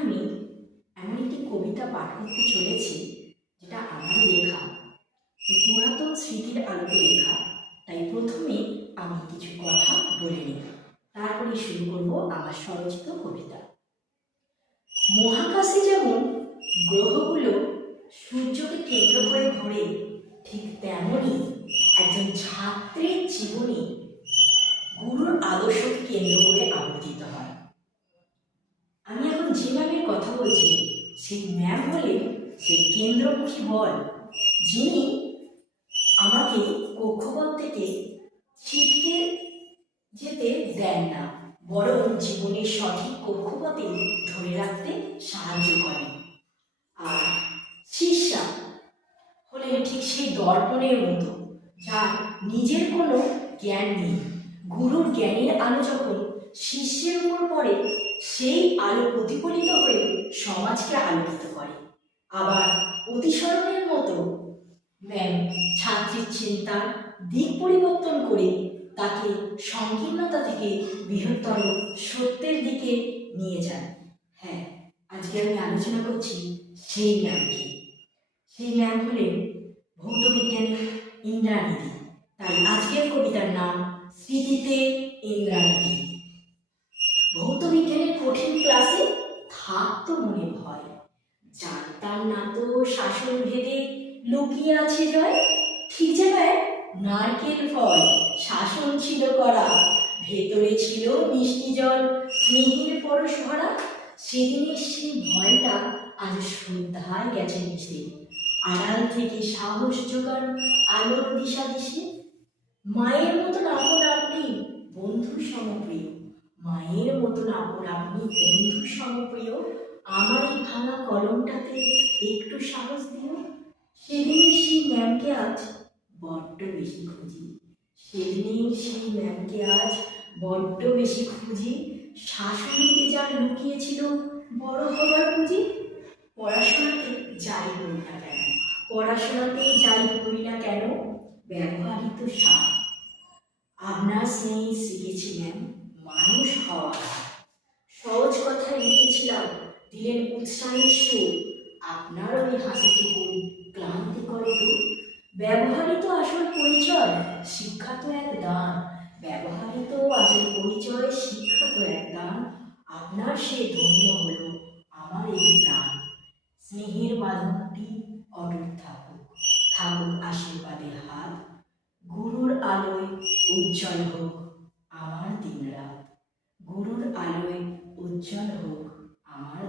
আমি এমন একটি কবিতা পাঠ করতে চলেছি যেটা আমারই লেখা। তো পুরাতন স্মৃতির আলোকে লেখা, তাই প্রথমে আমি কিছু কথা বলে নিই, তারপরে শুরু করব আমার স্বরচিত কবিতা। মহাকাশে যেমন গ্রহগুলো সূর্যকে কেন্দ্র করে ঘোরে, ঠিক তেমনই একজন ছাত্রের জীবনে গুরুর আদর্শকে কেন্দ্র করে আবর্তিত হয়। আমি এখন যে ম্যামের কথা বলছি সেই ম্যাম হলেন সেই কেন্দ্রমুখী বল, যিনি আমাকে কক্ষপথ থেকে ছিটকে যেতে দেন না, বরং জীবনের সঠিক কক্ষপথে ধরে রাখতে সাহায্য করেন। আর শিষ্যা হলেন ঠিক সেই দর্পণের মতো, যার নিজের কোনো জ্ঞান নেই। গুরুর জ্ঞানের আলো যখন শিষ্যের উপর পড়ে, সেই আলো প্রতিফলিত হয়ে সমাজকে আলোকিত করে। আবার প্রতিসরণের মতো ম্যাম ছাত্রীর চিন্তার দিক পরিবর্তন করে তাকে সংকীর্ণতা থেকে বৃহত্তর সত্যের দিকে নিয়ে যান। হ্যাঁ, আজকে আমি আলোচনা করছি সেই ম্যামকে। সেই ম্যাম হলেন ভৌতবিজ্ঞানী ইন্দ্রানীদি। তাই আজকের কবিতার নাম স্মৃতিতে ইন্দ্রানীদি। ভৌতবিজ্ঞানের কঠিন ক্লাসে থাকতো মনে ভয়, জানতাম না তো শাসন ভেদে লুকিয়ে আছে জয়। ঠিক যেন এক নারকেল ফল, শাসন ছিল করা, ভেতরে ছিল মিষ্টি জল, স্নেহের পরশ ভরা। সেদিনের সেই ভয়টা আজ শ্রদ্ধায় গেছে মিশে, আড়াল থেকে সাহস জোগান আলোর দিশা দিশে। মায়ের মতন আপন আপনি বন্ধু সমপ্রিয়, মায়ের মতন আপন আপনি বন্ধু সমপ্রিয়, আমার এই ভাঙা কলমটাতে একটু সাহস দিও। সেদিনের সেই ম্যামকে আজ বড্ড বেশি খুঁজি, সেদিনের সেই ম্যামকে আজ বড্ড বেশি খুঁজি। শাসনীতে যার লুকিয়েছিল বড় হবার পুঁজি। পড়াশোনাতে যাই করি না কেন, পড়াশোনাতে যাই করি না কেন, ব্যবহারিত সার আপনার স্নেহে শিখেছিলেন মানুষ হওয়া। সহজ কথা লিখেছিলাম, দিলেন উৎসাহের সুর, আপনার ওই হাসিটুকু ক্লান্তি করে দূর। ব্যবহারিত আসল পরিচয়, শিক্ষা তো এক দান, ব্যবহারিত আসল পরিচয়, শিক্ষা তো এক দান। আপনার সে ধন্য হলো আমার এই প্রাণ। স্নেহের বাঁধনটি অটুট থাকুক, থাকুক আশীর্বাদের হাত। গুরুর আলোয় উজ্জ্বল হোক আমার দিনরাত, গুরুর আলোয় উজ্জ্বল হোক আমার